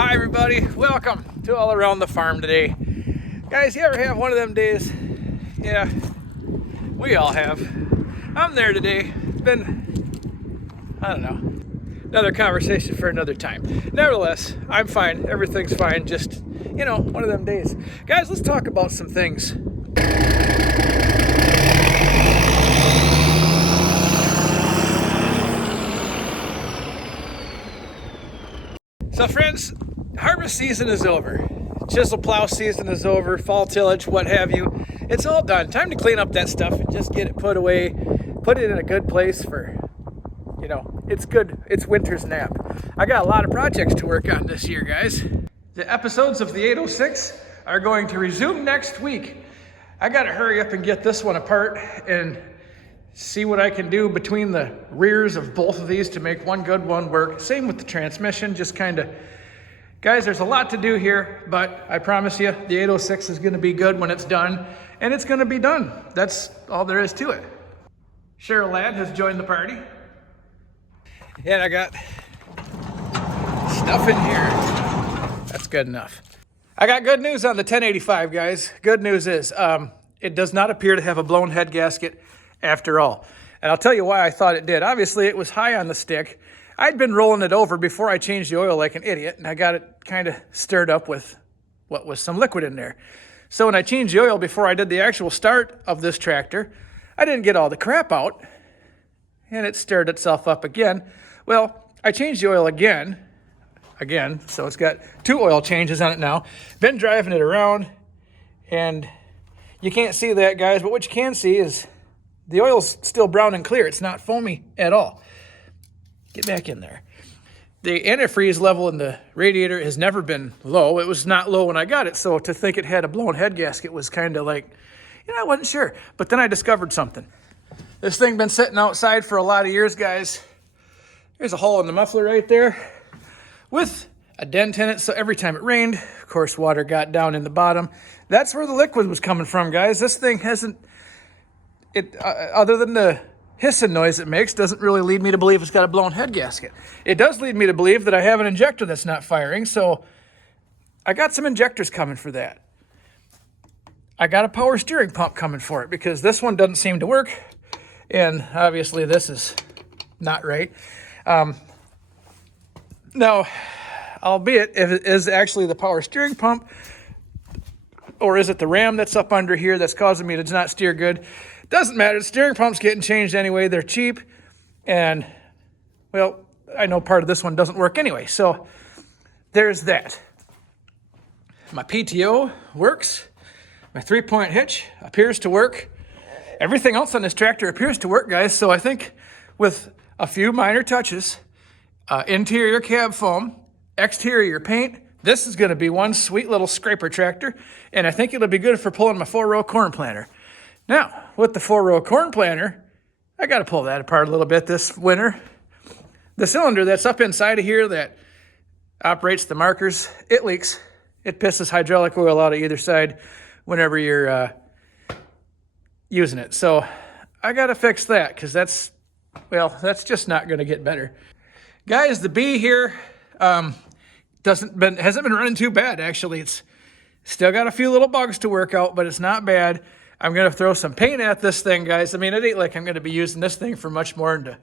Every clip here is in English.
Hi everybody, welcome to All Around the Farm today. Guys, you ever have one of them days? Yeah, we all have. I'm there today. It's been, I don't know, another conversation for another time. Nevertheless, I'm fine, everything's fine, just, one of them days. Guys, let's talk about some things. So friends, harvest season is over. Chisel plow season is over, fall tillage, what have you. It's all done. Time to clean up that stuff and just get it put away, put it in a good place for, it's good. It's winter's nap. I got a lot of projects to work on this year, guys. The episodes of the 806 are going to resume next week. I got to hurry up and get this one apart and see what I can do between the rears of both of these to make one good one work. Same with the transmission, just kind of, guys, there's a lot to do here, but I promise you the 806 is going to be good when it's done, and it's going to be done. That's all there is to it. Cheryl Ladd has joined the party. And I got stuff in here. That's good enough. I got good news on the 1085, guys. Good news is it does not appear to have a blown head gasket after all. And I'll tell you why I thought it did. Obviously, it was high on the stick. I'd been rolling it over before I changed the oil like an idiot, and I got it kind of stirred up with what was some liquid in there. So when I changed the oil before I did the actual start of this tractor, I didn't get all the crap out, and it stirred itself up again. Well, I changed the oil again, so it's got 2 oil changes on it now. Been driving it around, and you can't see that, guys, but what you can see is the oil's still brown and clear. It's not foamy at all. Get back in there. The antifreeze level in the radiator has never been low. It was not low when I got it, so to think it had a blown head gasket was kind of like, I wasn't sure. But then I discovered something. This thing been sitting outside for a lot of years, guys. There's a hole in the muffler right there with a dent in it, so every time it rained, of course, water got down in the bottom. That's where the liquid was coming from, guys. This thing hasn't, other than the hissing noise it makes, doesn't really lead me to believe it's got a blown head gasket. It does lead me to believe that I have an injector that's not firing, so I got some injectors coming for that. I got a power steering pump coming for it because this one doesn't seem to work, and obviously this is not right. Now, albeit if it is actually the power steering pump, or is it the ram that's up under here that's causing me to not steer good, doesn't matter. The steering pump's getting changed anyway. They're cheap, and, well, I know part of this one doesn't work anyway, so there's that. My PTO works. My 3-point hitch appears to work. Everything else on this tractor appears to work, guys, so I think with a few minor touches, interior cab foam, exterior paint, this is going to be one sweet little scraper tractor, and I think it'll be good for pulling my 4-row corn planter. Now, with the 4-row corn planter, I got to pull that apart a little bit this winter. The cylinder that's up inside of here that operates the markers, it leaks. It pisses hydraulic oil out of either side whenever you're using it. So I got to fix that because that's just not going to get better. Guys, the B here hasn't been running too bad, actually. It's still got a few little bugs to work out, but it's not bad. I'm going to throw some paint at this thing, guys. I mean, it ain't like I'm going to be using this thing for much more than to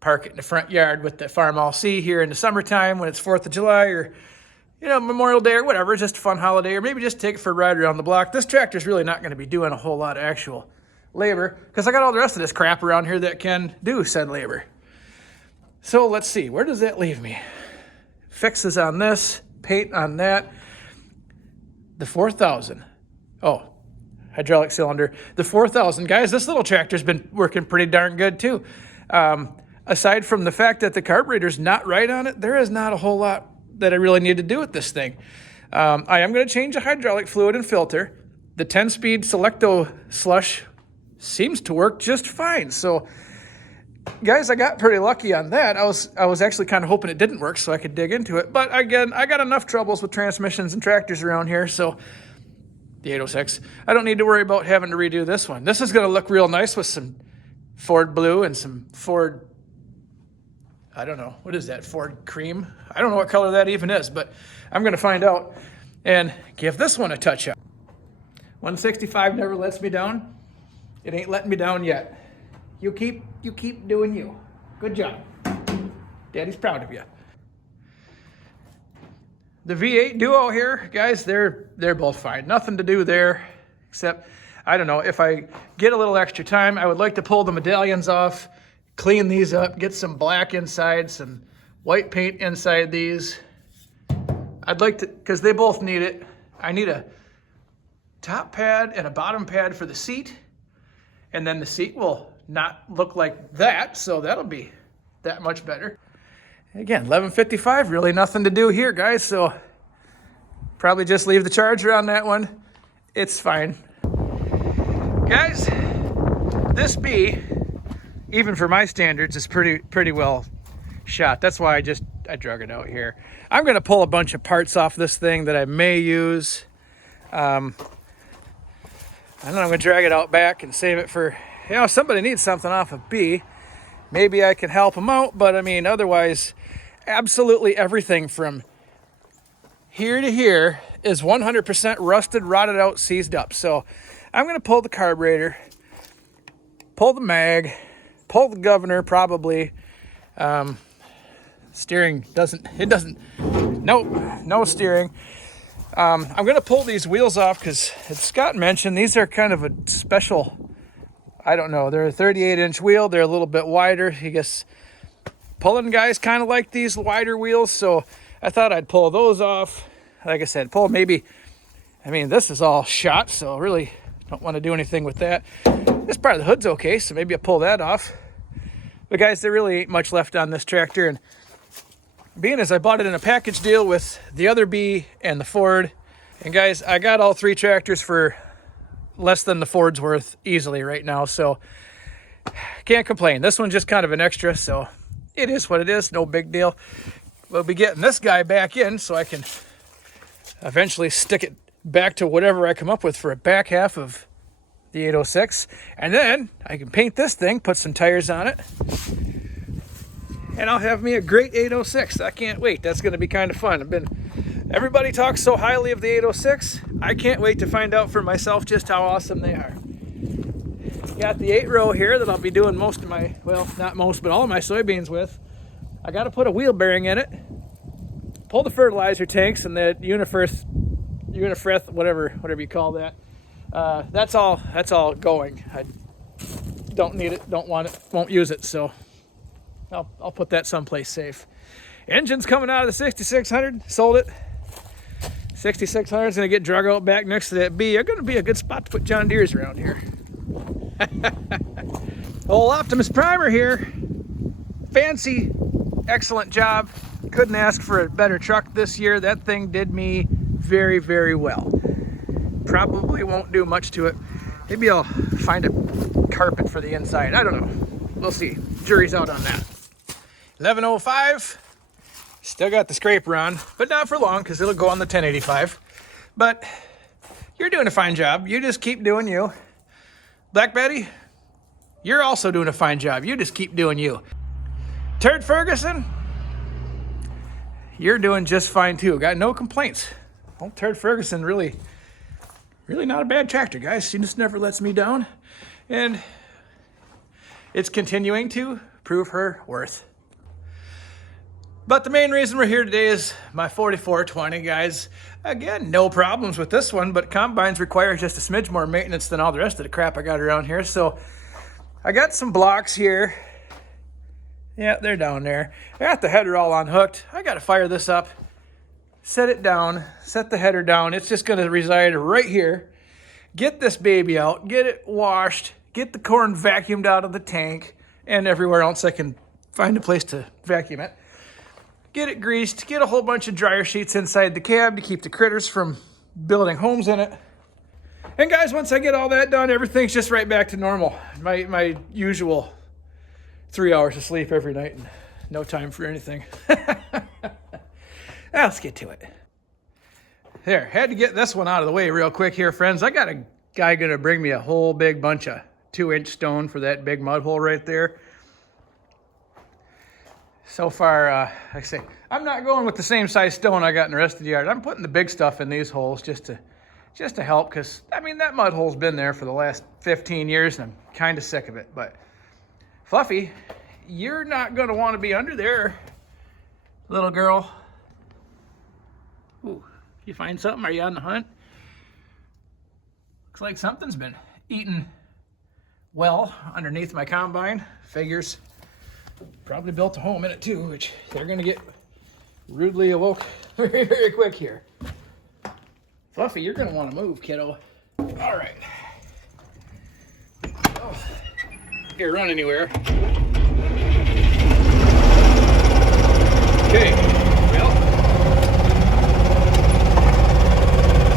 park it in the front yard with the farm all see here in the summertime when it's 4th of July or, Memorial Day or whatever, just a fun holiday, or maybe just take it for a ride around the block. This tractor's really not going to be doing a whole lot of actual labor because I got all the rest of this crap around here that can do said labor. So let's see, where does that leave me? Fixes on this, paint on that. The 4000. Oh, hydraulic cylinder. The 4000. Guys, this little tractor's been working pretty darn good too. Aside from the fact that the carburetor's not right on it, there is not a whole lot that I really need to do with this thing. I am going to change the hydraulic fluid and filter. The 10-speed Selecto slush seems to work just fine. So, guys, I got pretty lucky on that. I was actually kind of hoping it didn't work so I could dig into it. But again, I got enough troubles with transmissions and tractors around here, so the 806, I don't need to worry about having to redo this one. This is going to look real nice with some Ford blue and some Ford I don't know. What is that, Ford Cream? I don't know what color that even is, but I'm going to find out and give this one a touch-up. 165 never lets me down. It ain't letting me down yet. You keep doing you. Good job. Daddy's proud of you. The V8 Duo here, guys, they're both fine. Nothing to do there, except, I don't know, if I get a little extra time, I would like to pull the medallions off, clean these up, get some black inside, some white paint inside these. I'd like to, because they both need it. I need a top pad and a bottom pad for the seat, and then the seat will not look like that, so that'll be that much better. Again, 1155, really nothing to do here, guys, so probably just leave the charger on that one. It's fine. Guys, this bee, even for my standards, is pretty well shot. That's why I drug it out here. I'm gonna pull a bunch of parts off this thing that I may use. I don't know, I'm gonna drag it out back and save it for, you know, somebody needs something off of B. Maybe I can help them out, but I mean, otherwise, absolutely everything from here to here is 100% rusted, rotted out, seized up. So I'm going to pull the carburetor, pull the mag, pull the governor probably. Steering no steering. I'm going to pull these wheels off because, as Scott mentioned, these are kind of a special, I don't know, they're a 38-inch wheel. They're a little bit wider. I guess pulling guys kind of like these wider wheels, so I thought I'd pull those off. Like I said, pull maybe, I mean, this is all shot, so really don't want to do anything with that. This part of the hood's okay, so maybe I'll pull that off. But guys, there really ain't much left on this tractor, and being as I bought it in a package deal with the other B and the Ford, and guys, I got all three tractors for less than the Ford's worth easily right now, so can't complain. This one's just kind of an extra, so it is what it is, no big deal. We'll be getting this guy back in so I can eventually stick it back to whatever I come up with for a back half of the 806. And then I can paint this thing, put some tires on it, and I'll have me a great 806. I can't wait. That's going to be kind of fun. Everybody talks so highly of the 806. I can't wait to find out for myself just how awesome they are. Got the 8-row here that I'll be doing most of my, well, not most, but all of my soybeans with. I got to put a wheel bearing in it, pull the fertilizer tanks and the unifreth, whatever you call that. That's all going. I don't need it, don't want it, won't use it, so I'll put that someplace safe. Engine's coming out of the 6600, sold it. 6600 is going to get drug out back next to that B. They're going to be a good spot to put John Deere's around here. Old Optimus Primer here. Fancy, excellent job. Couldn't ask for a better truck this year. That thing did me very, very well. Probably won't do much to it. Maybe I'll find a carpet for the inside. I don't know. We'll see. Jury's out on that. 1105. Still got the scraper on, but not for long because it'll go on the 1085. But you're doing a fine job. You just keep doing you. Black Betty, you're also doing a fine job. You just keep doing you. Turd Ferguson, you're doing just fine too. Got no complaints. Old Turd Ferguson really not a bad tractor, guys. She just never lets me down. And it's continuing to prove her worth. But the main reason we're here today is my 4420, guys. Again, no problems with this one, but combines require just a smidge more maintenance than all the rest of the crap I got around here. So I got some blocks here. Yeah, they're down there. I got the header all unhooked. I got to fire this up, set it down, set the header down. It's just going to reside right here. Get this baby out, get it washed, get the corn vacuumed out of the tank and everywhere else I can find a place to vacuum it. Get it greased, get a whole bunch of dryer sheets inside the cab to keep the critters from building homes in it. And guys, once I get all that done, everything's just right back to normal. My usual 3 hours of sleep every night and no time for anything. Let's get to it. There, had to get this one out of the way real quick here, friends. I got a guy gonna bring me a whole big bunch of 2-inch stone for that big mud hole right there. So far, like I say, I'm not going with the same size stone I got in the rest of the yard. I'm putting the big stuff in these holes just to help, because I mean that mud hole's been there for the last 15 years and I'm kind of sick of it. But Fluffy, you're not going to want to be under there, little girl. Ooh, you find something? Are you on the hunt? Looks like something's been eating well underneath my combine. Figures. Probably built a home in it too, which they're gonna get rudely awoke very, very quick here. Fluffy, you're gonna want to move, kiddo. All right. Oh, here, run anywhere. Okay. Well,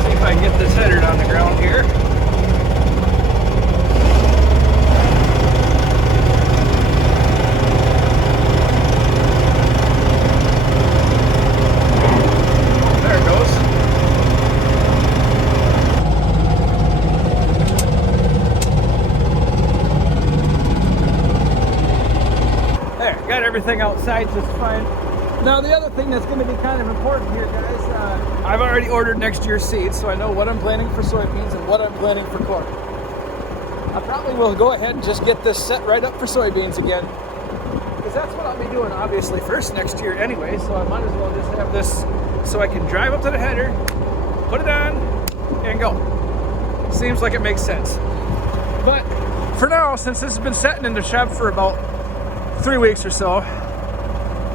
see if I can get this header on the ground here. Everything outside just fine. Now the other thing that's going to be kind of important here, guys, I've already ordered next year's seeds, so I know what I'm planting for soybeans and what I'm planting for corn. I probably will go ahead and just get this set right up for soybeans again, because that's what I'll be doing obviously first next year anyway, so I might as well just have this so I can drive up to the header, put it on, and go. Seems like it makes sense. But for now, since this has been sitting in the shop for about 3 weeks or so,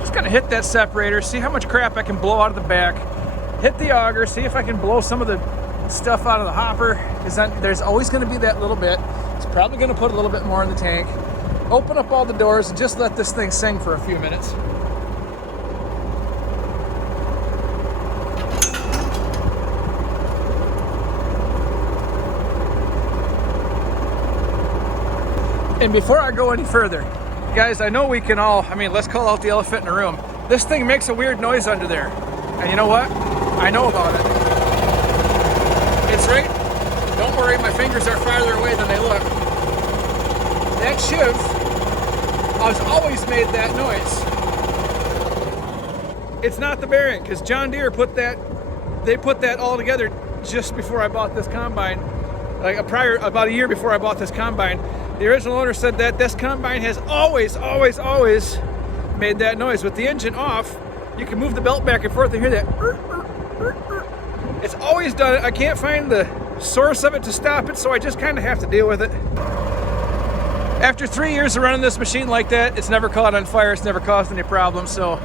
just gonna hit that separator, see how much crap I can blow out of the back, hit the auger, see if I can blow some of the stuff out of the hopper, because there's always gonna be that little bit. It's probably gonna put a little bit more in the tank. Open up all the doors and just let this thing sing for a few minutes. And before I go any further, guys, I know we can all, let's call out the elephant in the room. This thing makes a weird noise under there. And you know what? I know about it. It's right. Don't worry, my fingers are farther away than they look. That shiv has always made that noise. It's not the bearing, because John Deere put that all together just before I bought this combine. About a year before I bought this combine. The original owner said that this combine has always made that noise. With the engine off, you can move the belt back and forth and hear that. It's always done it. I can't find the source of it to stop it, so I just kind of have to deal with it. After 3 years of running this machine like that, it's never caught on fire. It's never caused any problems. So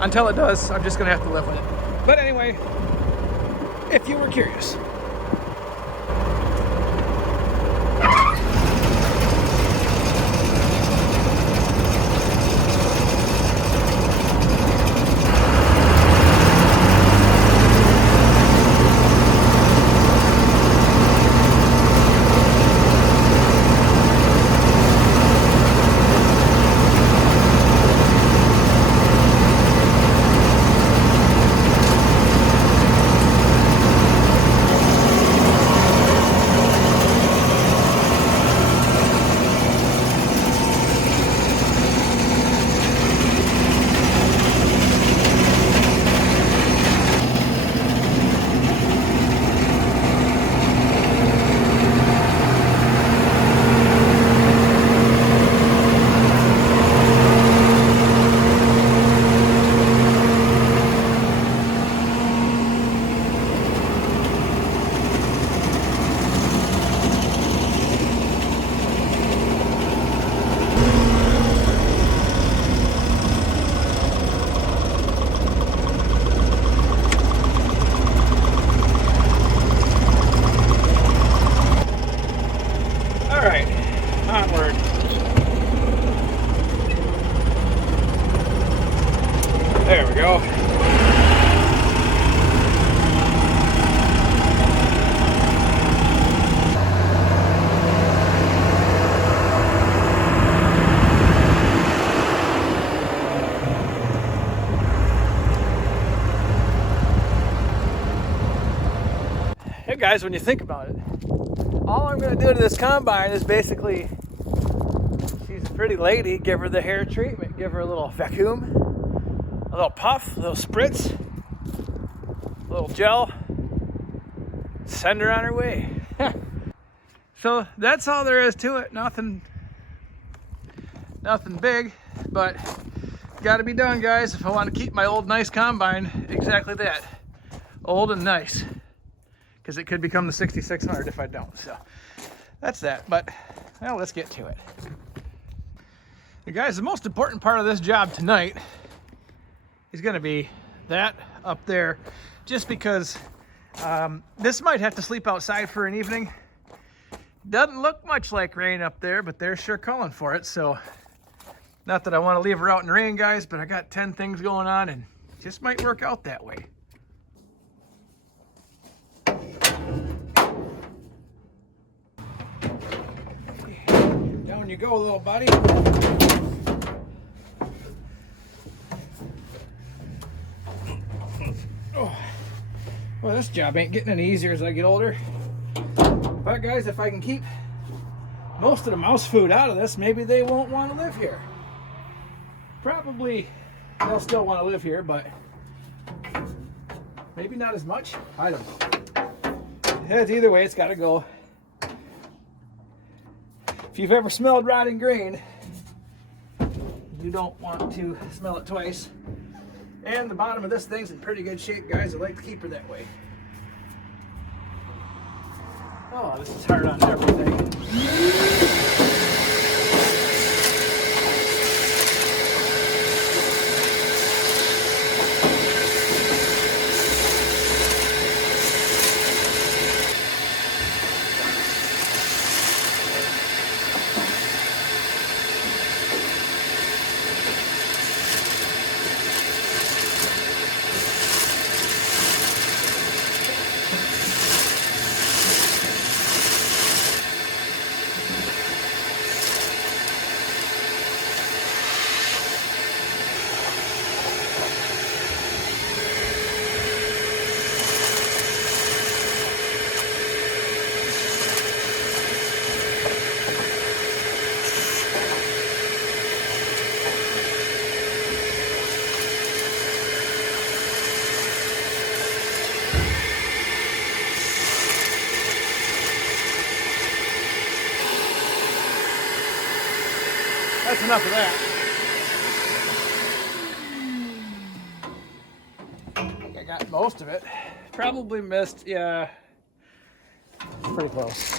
until it does, I'm just going to have to live with it. But anyway, if you were curious. Guys, when you think about it, all I'm going to do to this combine is basically, she's a pretty lady, give her the hair treatment. give her a little vacuum, a little puff, a little spritz, a little gel, send her on her way. So that's all there is to it. Nothing big, but got to be done, guys, if I want to keep my old nice combine exactly that, old and nice, because it could become the 6600 if I don't. So that's that. But well, let's get to it. You guys, the most important part of this job tonight is going to be that up there, just because this might have to sleep outside for an evening. Doesn't look much like rain up there, but they're sure calling for it. So not that I want to leave her out in the rain, guys, but I got 10 things going on and it just might work out that way. Down you go, little buddy. Oh, well, this job ain't getting any easier as I get older. But guys, if I can keep most of the mouse food out of this, maybe they won't want to live here. Probably they'll still want to live here, but maybe not as much. I don't know. Either way, it's got to go. If you've ever smelled rotting grain, you don't want to smell it twice. And the bottom of this thing's in pretty good shape, guys. I like to keep her that way. Oh, this is hard on everything. That's enough of that. I think I got most of it. Probably missed, yeah, pretty close.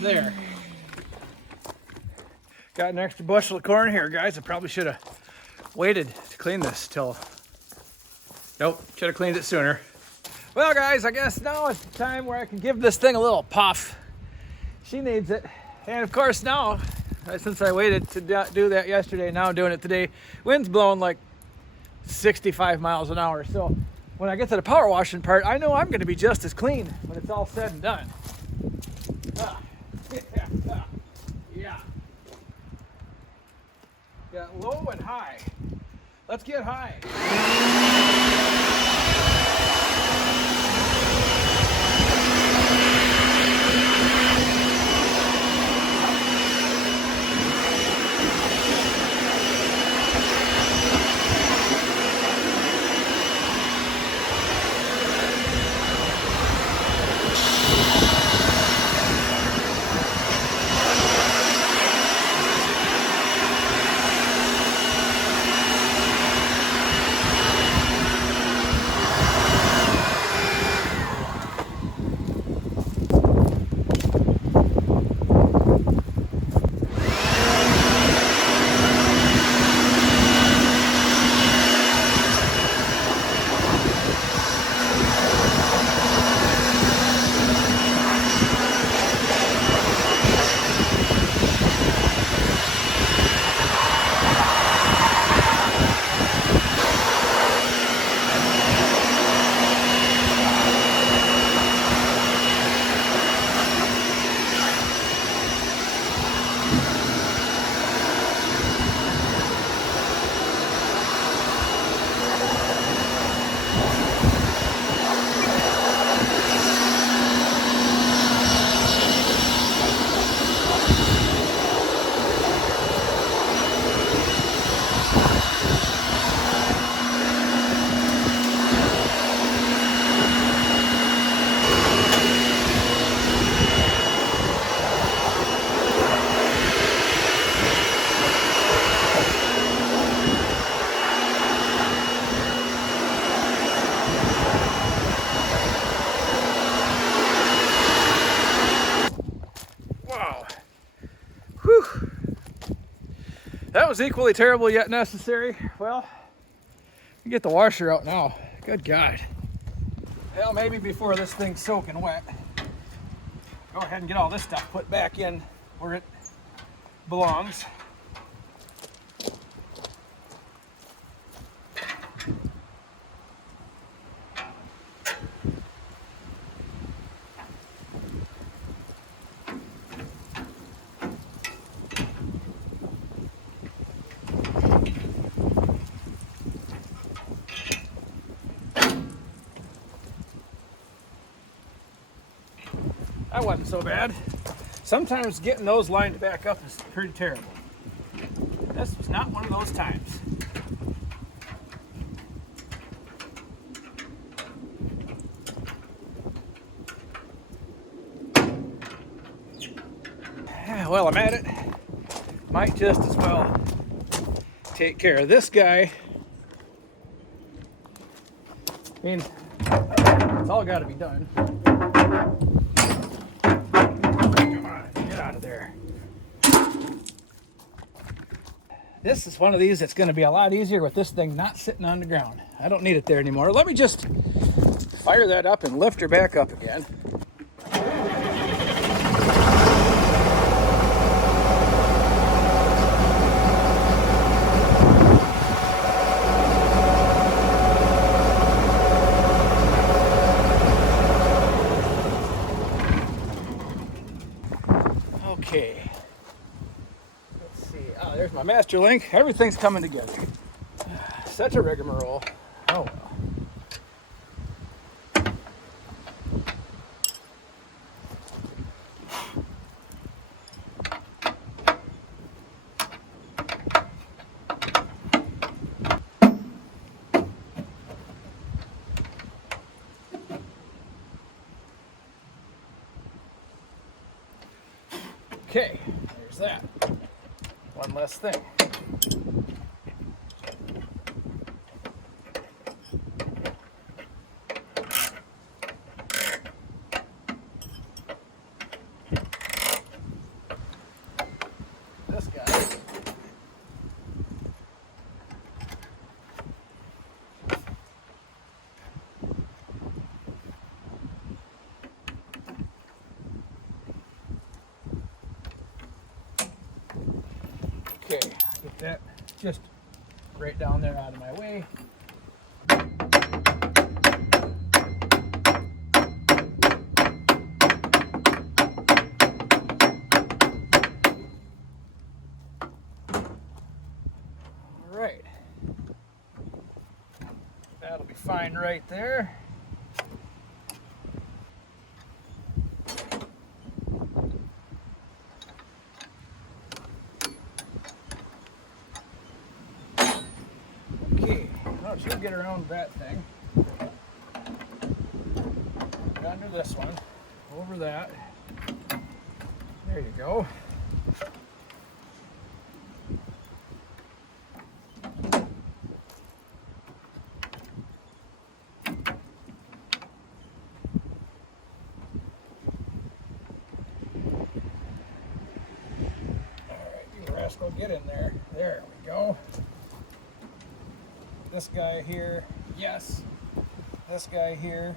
There. Got an extra bushel of corn here, guys. I probably should have waited to clean this till... Nope, should have cleaned it sooner. Well, guys, I guess now it's the time where I can give this thing a little puff. She needs it. And of course now, since I waited to do that yesterday, now I'm doing it today, wind's blowing like 65 miles an hour. So when I get to the power washing part, I know I'm going to be just as clean when it's all said and done. Yeah. Got low and high. Let's get high. That was equally terrible yet necessary. Well, you get the washer out now. Good God. Well, maybe before this thing's soaking wet, go ahead and get all this stuff put back in where it belongs. That wasn't so bad. Sometimes getting those lined back up is pretty terrible. This was not one of those times. Well, I'm at it. Might just as well take care of this guy. I mean, it's all got to be done. Out of there. This is one of these that's going to be a lot easier with this thing not sitting on the ground. I don't need it there anymore. Let me just fire that up and lift her back up again. Okay, let's see. Oh, there's my master link. Everything's coming together. Such a rigmarole. Oh well. Okay, there's that. One less thing. This guy. Okay, get that just right down there out of my way. All right. That'll be fine right there. Oh, she'll get around that thing. Under this one. Over that. There you go. Alright, you rascal, get in there. There we go. This guy here, yes. This guy here.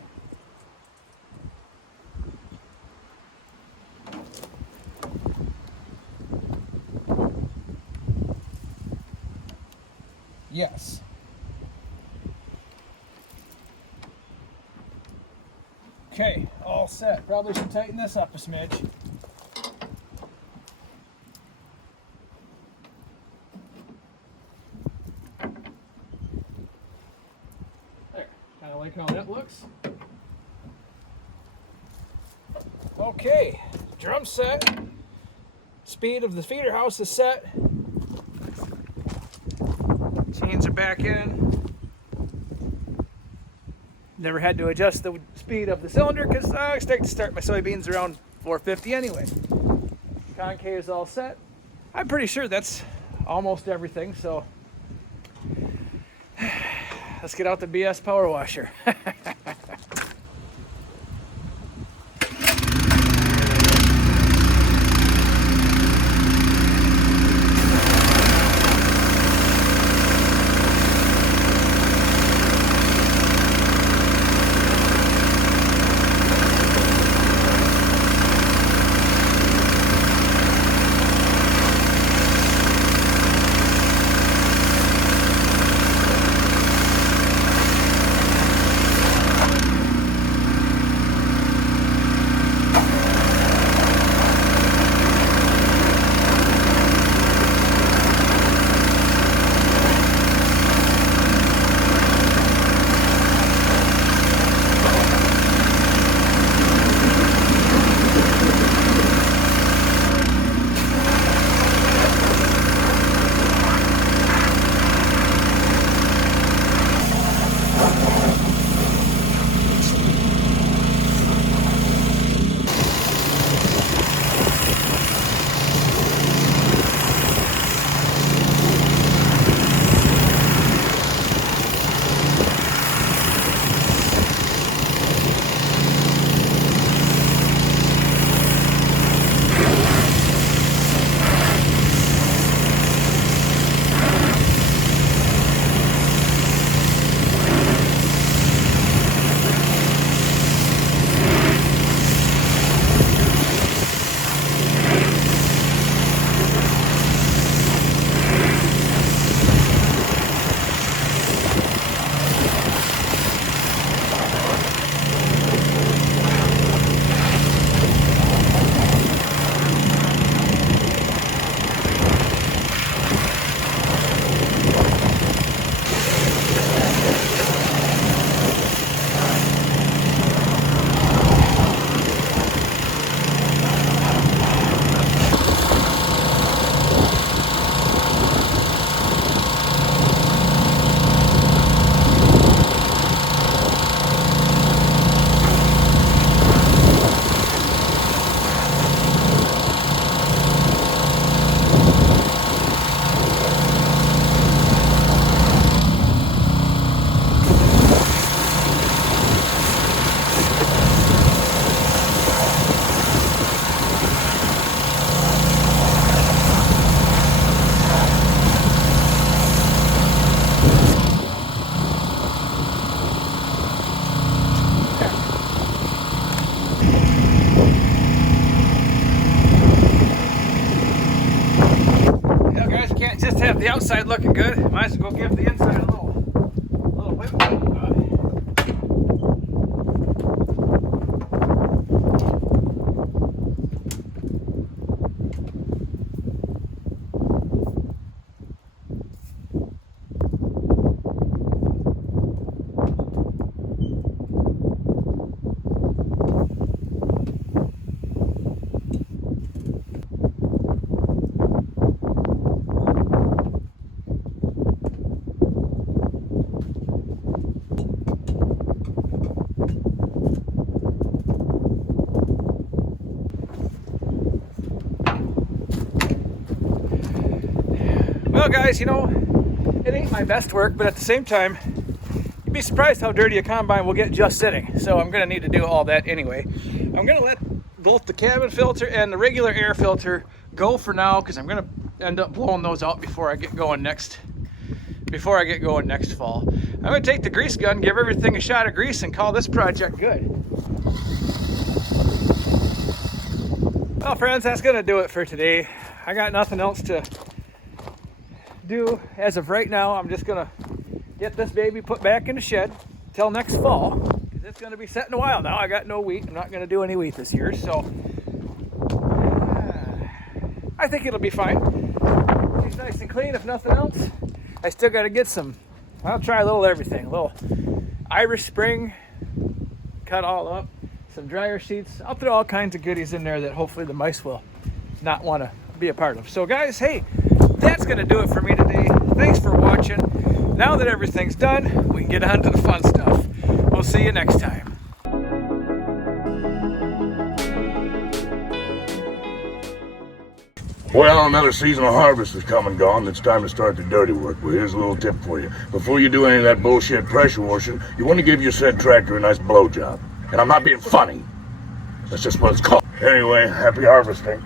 Yes. Okay, all set. Probably should tighten this up a smidge. Kind of like how that looks. Okay, drum set. Speed of the feeder house is set. Chains are back in. Never had to adjust the speed of the cylinder because I expect to start my soybeans around 450 anyway. Concave is all set. I'm pretty sure that's almost everything, so let's get out the BS power washer. Can't just have the outside looking good. Might as well give the inside a little whip. Well guys, you know, it ain't my best work, but at the same time, you'd be surprised how dirty a combine will get just sitting. So I'm gonna need to do all that anyway. I'm gonna let both the cabin filter and the regular air filter go for now, because I'm gonna end up blowing those out before I get going next fall. I'm gonna take the grease gun, give everything a shot of grease, and call this project good. Well friends, that's gonna do it for today. I got nothing else to do as of right now. I'm just gonna get this baby put back in the shed till next fall, because it's gonna be set in a while now. I got no wheat. I'm not gonna do any wheat this year, so I think it'll be fine. It's nice and clean if nothing else. I still got to get some, I'll try a little everything. A little Irish Spring, cut all up, some dryer sheets. I'll throw all kinds of goodies in there that hopefully the mice will not want to be a part of. So guys, hey, that's going to do it for me today. Thanks for watching. Now that everything's done, we can get on to the fun stuff. We'll see you next time. Well, another season of harvest has come and gone. It's time to start the dirty work. Well, here's a little tip for you. Before you do any of that bullshit pressure washing, you want to give your said tractor a nice blow job. And I'm not being funny. That's just what it's called. Anyway, happy harvesting.